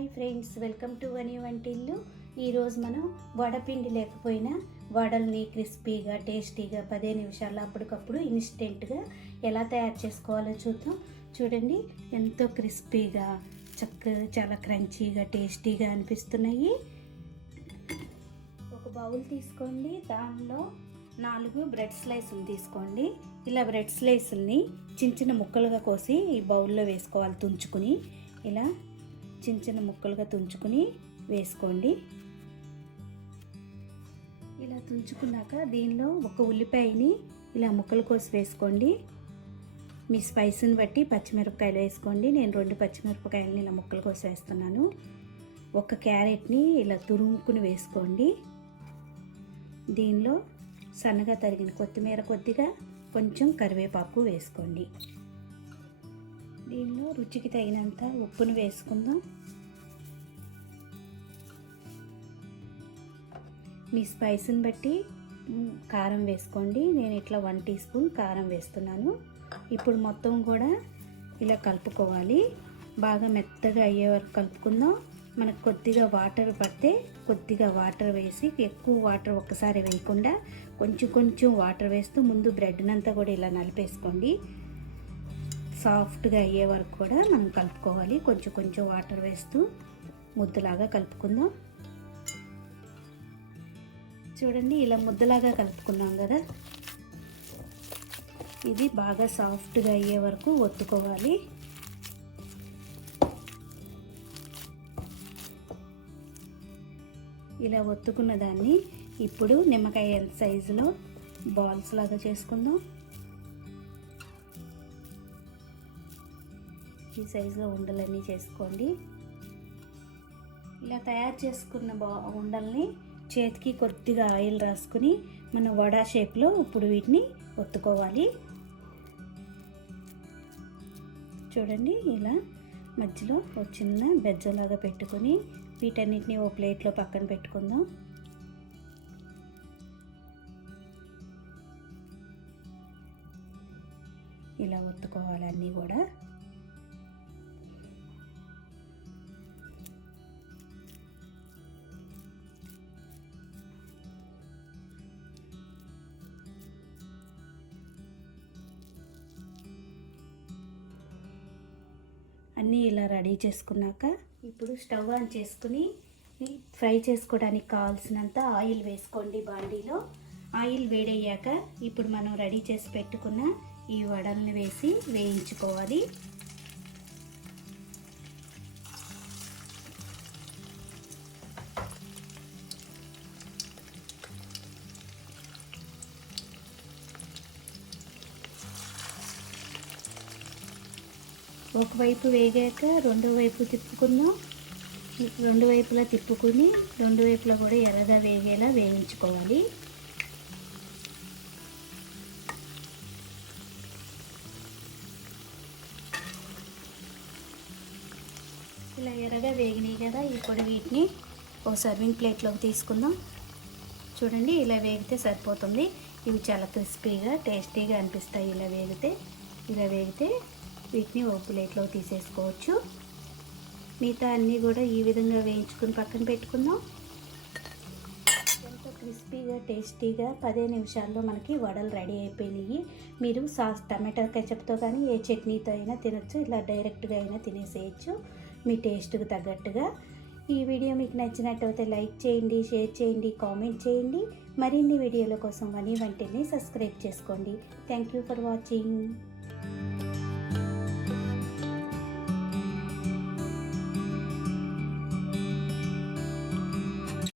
Hi friends, welcome to వని వంటిల్లు. ఈరోజు మనం వడపిండి లేకపోయినా వడల్ని క్రిస్పీగా టేస్టీగా 15 నిమిషాల్లో అప్పటికప్పుడు ఇన్స్టెంట్గా ఎలా తయారు చేసుకోవాలో చూద్దాం. చూడండి, ఎంతో క్రిస్పీగా చక్కగా చాలా క్రంచీగా టేస్టీగా అనిపిస్తున్నాయి. ఒక బౌల్ తీసుకోండి, దానిలో 4 బ్రెడ్ స్లైసులు తీసుకోండి. ఇలా బ్రెడ్ స్లైసుల్ని చిన్న చిన్న ముక్కలుగా కోసి ఈ బౌల్లో వేసుకోవాలి. తుంచుకుని ఇలా చిన్న చిన్న ముక్కలుగా తుంచుకుని వేసుకోండి. ఇలా తుంచుకున్నాక దీనిలో ఒక ఉల్లిపాయని ఇలా ముక్కలు కోసి వేసుకోండి. మీ స్పైస్ని బట్టి పచ్చిమిరపకాయలు వేసుకోండి. నేను 2 పచ్చిమిరపకాయలని ఇలా ముక్కలు కోసి వేస్తున్నాను. ఒక క్యారెట్ని ఇలా తురుముకుని వేసుకోండి. దీనిలో సన్నగా తరిగిన కొత్తిమీర కొద్దిగా, కొంచెం కరివేపాకు వేసుకోండి. దీనిలో రుచికి తగినంత ఉప్పును వేసుకుందాం. మీ స్పైస్ని బట్టి కారం వేసుకోండి. నేను ఇట్లా 1 టీ స్పూన్ కారం వేస్తున్నాను. ఇప్పుడు మొత్తం కూడా ఇలా కలుపుకోవాలి. బాగా మెత్తగా అయ్యే వరకు కలుపుకుందాం. మనకు కొద్దిగా వాటర్ పడితే కొద్దిగా వాటర్ వేసి, ఎక్కువ వాటర్ ఒక్కసారి వేయకుండా కొంచెం కొంచెం వాటర్ వేస్తూ ముందు బ్రెడ్నంతా కూడా ఇలా నలిపేసుకోండి. సాఫ్ట్గా అయ్యే వరకు కూడా మనం కలుపుకోవాలి. కొంచెం కొంచెం వాటర్ వేస్తూ ముద్దలాగా కలుపుకుందాం. చూడండి, ఇలా ముద్దలాగా కలుపుకున్నాం కదా, ఇది బాగా సాఫ్ట్గా అయ్యే వరకు ఒత్తుకోవాలి. ఇలా ఒత్తుకున్న దాన్ని ఇప్పుడు నిమ్మకాయ సైజులో బాల్స్ లాగా చేసుకుందాం. ఈ సైజులో ఉండలన్నీ చేసుకోండి. ఇలా తయారు చేసుకున్న ఉండల్ని చేతికి కొద్దిగా ఆయిల్ రాసుకుని మన వడా షేప్లో ఇప్పుడు వీటిని ఒత్తుకోవాలి. చూడండి, ఇలా మధ్యలో ఒక చిన్న బెజ్జలాగా పెట్టుకొని వీటన్నిటిని ఓ ప్లేట్లో పక్కన పెట్టుకుందాం. ఇలా ఒత్తుకోవాలి అన్నీ కూడా. అన్నీ ఇలా రెడీ చేసుకున్నాక ఇప్పుడు స్టవ్ ఆన్ చేసుకుని ఫ్రై చేసుకోవడానికి కావాల్సినంత ఆయిల్ వేసుకోండి. బాండీలో ఆయిల్ వేడయ్యాక ఇప్పుడు మనం రెడీ చేసి పెట్టుకున్న ఈ వడల్ని వేసి వేయించుకోవాలి. ఒకవైపు వేగాక రెండో వైపు తిప్పుకుందాం. 2 వైపులా తిప్పుకుని 2 వైపులా కూడా ఎర్రగా వేగేలా వేయించుకోవాలి. ఇలా ఎర్రగా వేగినాయి కదా, ఇప్పుడు వీటిని ఒక సర్వింగ్ ప్లేట్లోకి తీసుకుందాం. చూడండి, ఇలా వేగితే సరిపోతుంది. ఇవి చాలా క్రిస్పీగా టేస్టీగా అనిపిస్తాయి. ఇలా వేగితే వీటిని ఒక ప్లేట్లో తీసేసుకోవచ్చు. మిగతా అన్నీ కూడా ఈ విధంగా వేయించుకుని పక్కన పెట్టుకుందాం. ఎంతో క్రిస్పీగా టేస్టీగా 15 నిమిషాల్లో మనకి వడలు రెడీ అయిపోయినాయి. మీరు సాస్ టమాటా కెచప్తో కానీ ఏ చట్నీతో అయినా తినచ్చు. ఇలా డైరెక్ట్గా అయినా తినేసేయచ్చు మీ టేస్ట్కి తగ్గట్టుగా. ఈ వీడియో మీకు నచ్చినట్టయితే లైక్ చేయండి, షేర్ చేయండి, కామెంట్ చేయండి. మరిన్ని వీడియోల కోసం వని వంటిల్ని సబ్స్క్రైబ్ చేసుకోండి. Thank you for watching.